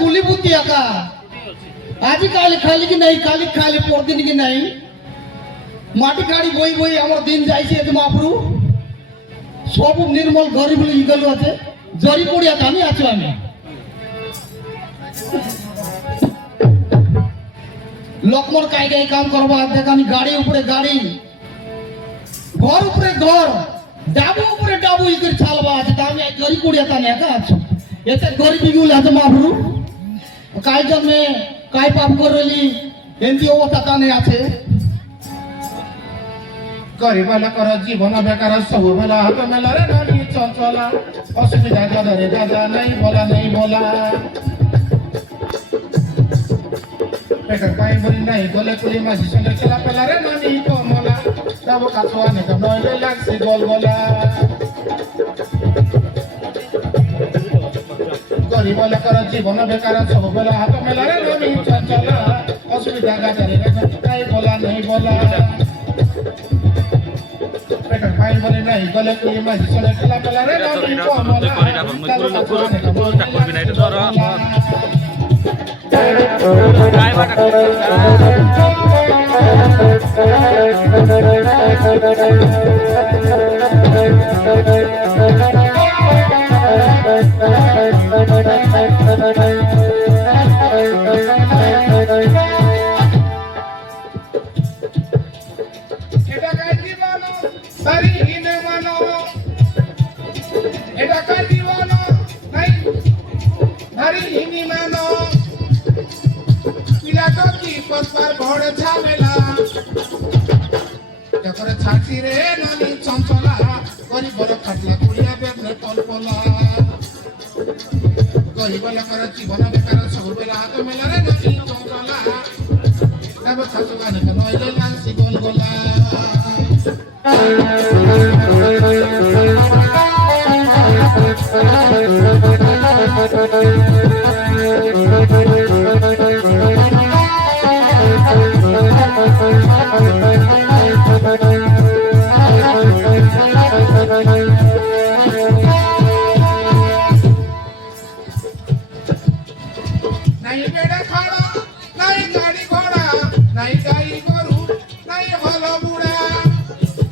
कुलीभूती एका आज काली खाली कि नहीं काली खाली परदिन कि नहीं माटी गाड़ी बई बई आमर दिन जाइছে এত মাপরু সব নির্মল গরিব ইগল আছে জরি পড়িয়া আমি আছো আমি লোকমর কাই কাই কাম করবা দেখ আমি গাড়ি উপরে গাড়ি ঘর উপরে ঘর ডাবু উপরে ডাবু ইগর চালবা আছে আমি জরি পড়িয়া তা একা আছো এতে গরিব ইগল আছে মাপরু কাই জন্মে কাই পাপ করলি এন্দি অবস্থা কানে আছে গরিব লোকর জীবন বেকার সব বেলা হাত মেলা রে নানি চঞ্চলা অসুবিধা দাদারে দাদা নাই বলা বেকার পাই বলি নাই গলে কুলি মাঝি সঙ্গে খেলা পেলা রে নানি কমলা যাব কাছোয়া নেকা নইলে লাগছে গলগলা গরিব লোকর জীবন বেকার সব বেলা হাত মেলা রে নানি চঞ্চলা অসুবিধা দাদারে দাদা নাই বলা Pain balik naik, kalau kau masih soleh kelap kelap reda minta mola. Kalau kau nak kau tak kau bina itu orang. Kaya baca. Hari ini mana? Eda kali mana? Naik. Hari ini mana? Bila kaki pasar board chamela. Jakar chati re nani chanchola. Gori bora khatla kuriya bebne tolpola. Gori bora kara jibona bekara sabela hato mela re nani chanchola. Abo khato gani kano ile lansi golgola. नहीं बेड़ा खाड़ा नहीं गाड़ी घोड़ा नहीं गाई गोरू नहीं हलो बुड़ा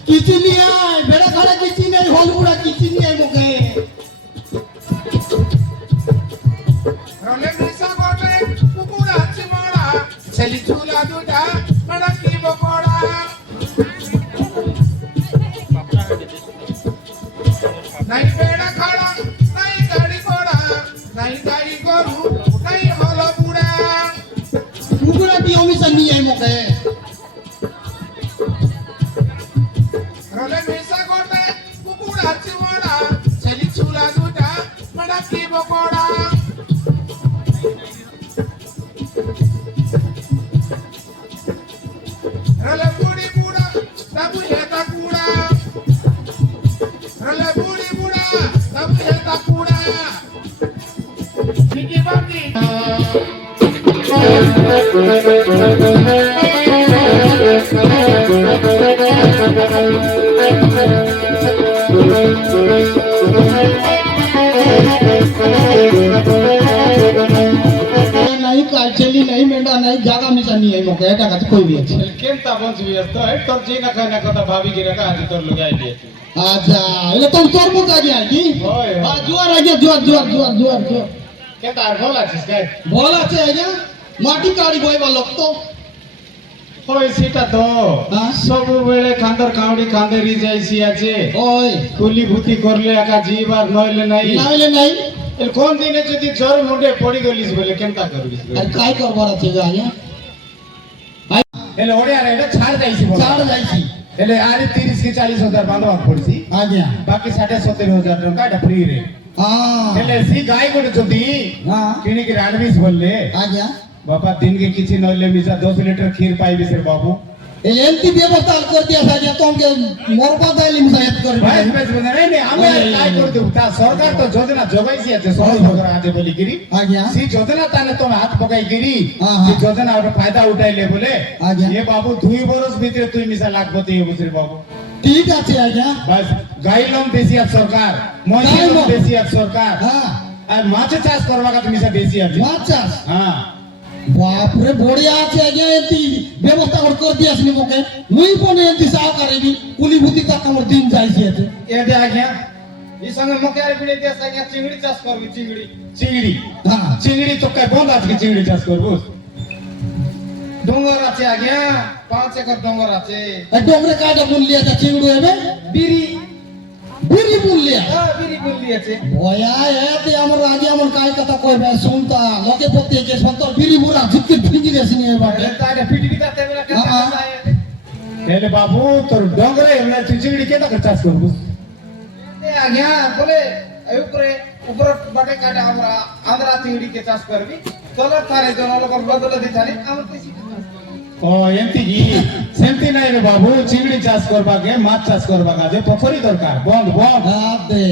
किसी नहीं है बेड़ा खड़ा किसी नहीं हॉल बुड़ा किसी नहीं है मुके रोले मिसा गोटे कुकुड़ा चिमड़ा छली झूला दूटा मड़ा की बकोड़ा नहीं बेड़ा खाड़ा नहीं गाड़ी घोड़ा नहीं गाई गोरू नहीं हलो बुड़ा कुकुड़ा की ओमिशन नहीं है मुके रोले मिसा गोटे कुकुड़ा चिमड़ा छली झूला दूटा मड़ा की बकोड़ा रोले बूढ़ी बूढ़ा तबु हेता कूड़ा रोले बूढ़ी बूढ़ा तबु हेता कूड़ा निकी बाकी नहीं काचली नहीं मेंढा नहीं जागा मिशन नहीं है मुके এটা কাছে কই দিয়েছে কেনতা বঞ্চবি তো এই তোর জি না কয় না কথা ভাবি কি রেখা আছে তোর লগে আইডিয়া আচ্ছা এলে তো তোর মুখ আগে আইছি হয় হ্যাঁ জুয়ার আগে জুয়ার কেনতা আর ভালো আছিস গাই বল আছে আগে মাটি কাড়ি বইবা লোক তো হয় সেটা তো হ্যাঁ? ସବୁବେଳେ কান্দর কাউড়ি কান্দেরি যাইছি আছে ওই কুলি ভূতি করলে একা জীব আর নইলে নাই নাইলে নাই এর কোন দিনে যদি জ্বর মুন্ডে পড়ি গলিস বলে কেনতা করবিস আর কাই করবার আছে আগে হেলে ওড়িয়া রে এটা ছাড় যাইছি বল ছাড় যাইছি হেলে আরে 30 কি 40 হাজার বাঁধবা পড়ছি আগে বাকি 70,000 টাকা এটা ফ্রি রে হ্যাঁ হেলে সি গাই করে যদি হ্যাঁ কিনিকি রাডবিস বললে আগে বাবা দিন के किसी नइले मिसा 10 लीटर खीर पाइबे सर बाबू এমতি ব্যবস্থা করে দিয়া থাকে তোমাকে মরবা দাইলি মুসাইত করে ভাই বেশ বলে নাই আমি কাই করে দেব তা সরকার তো যোজনা জগাইছি আছে সহজ ভগর আছে বলি গিরি আগে সি যোজনা তানে তো হাত পকাই গিরি হ্যাঁ, সি হ্যাঁ। যোজনা আর फायदा উঠাইলে বলে আগে। এ বাবু 2 বছর ভিতরে তুই মিসা লাগবতে এ বছর বাবু ঠিক আছে আগে বাস গাইলম দেশিয়া সরকার মহিলম গাইলম। দেশিয়া সরকার হ্যাঁ আর মাছ চাষ করবা কা তুমি সে বেশি আছে মাছ চাষ হ্যাঁ বাপরে বড়িয়া আছে আজ্ঞা এতি ব্যবস্থা করে দিয়ে আসলি মোকে মুই পনে এতি সহকারী কুলি ভূতি তা আমার দিন যাইছে এতে এতে আজ্ঞা এই সঙ্গে মকে আর বিড়ে দিয়ে আজ্ঞা চিংড়ি চাষ করবি চিংড়ি হ্যাঁ চিংড়ি তো কে বন্ধ আজকে চিংড়ি চাষ করবো ডোঙ্গর আছে আজ্ঞা 5 একর ডোঙ্গর আছে এই ডোংরে কাটা মূল্য আছে চিংড়ু হবে বিড়ি বিড়ি মূল্য বিড়ি বললি আছে বয়া এতে আমার আগে আমার কাই কথা কইবে শুনতা লোকে পড়তে কে সন্ত বিড়ি মুরা জিতকে ফিঙ্গি দেছিনি এবারে তাইটা পিটি দিতে বেলা কে হ্যাঁ। এলে বাবু তোর ডোঙ্গরে এমনা চিংড়ি কে তাকে চাষ করবো এ আজ্ঞা বলে এই উপরে বাটে কাটে আমরা আন্ধ্রা চিংড়ি কে চাষ করবি তলে তারে জন লোক বদলে দিছালি আমরা কৃষি ও এমতি কি সেমতি নাই রে বাবু চিংড়ি চাষ করবা কে মাছ চাষ করবা কাজে পোখরি দরকার বন্ধ আদে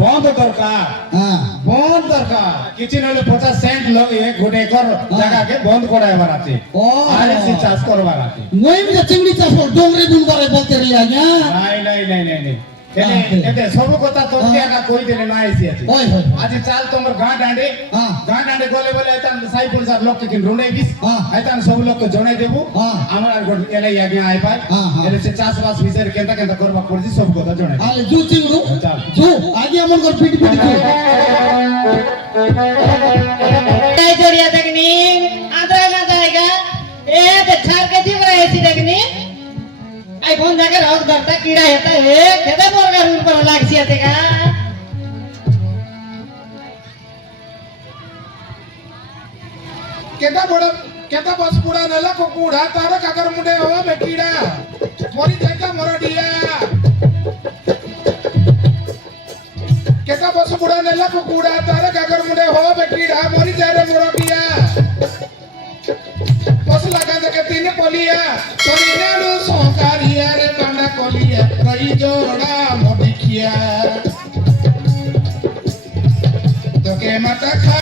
বন্ধ দরকার হ্যাঁ বন্ধ দরকার কিছু নলে 50 সেন্ট লগে গোটে একর জায়গাকে বন্ধ করাইবার আছে ও আর সে চাষ করবার আছে মই যে চিংড়ি চাষ কর ডোংরে বুনবারে বলতে রে আজ্ঞা নাই এতে সব কথা তোকে আগা কই দিলে না আইছি আছে ওই ওই আজ চাল তোমার হ্যাঁ। গাঁ ডাঁডে গলে বলে আইতাম সাই পয়সা লোক কে রুঁড়াই দিস হ্যাঁ। আইতাম সব লোক কে জনাই দেবো হ্যাঁ। আমার আর গোট এলাই আগে আই পাই হ্যাঁ, হ্যাঁ। এলে সে চাষবাস বিষয়ে কেনটা করবা পড়ছি সব কথা জনাই দেবো। আলে জু চিংড়ু চাল। জু আগে আমার ঘর পিটি পিটি কর काय जोड़िया देखनी आंध्रा ना जाएगा ए तो छार के जीव रहे ऐसी देखनी आई फोन जाके रोज करता कीड़ा होता है खेदा बोल कर रूल पर लाग सी आते का केता बस पुड़ा नेला को कूड़ा तारे काकर मुंडे हो बेटीड़ा मोरी देखा मोरडिया केता बस पुड़ा नेला को कूड़ा तारे काकर मुंडे हो बेटीड़ा मोरी जारे मोरडिया बस लगा दे के तीन पोलिया तोरी नेलू सोकारिया रे कांडा कोलिया कई जोड़ा मोदिखिया तो के माता खा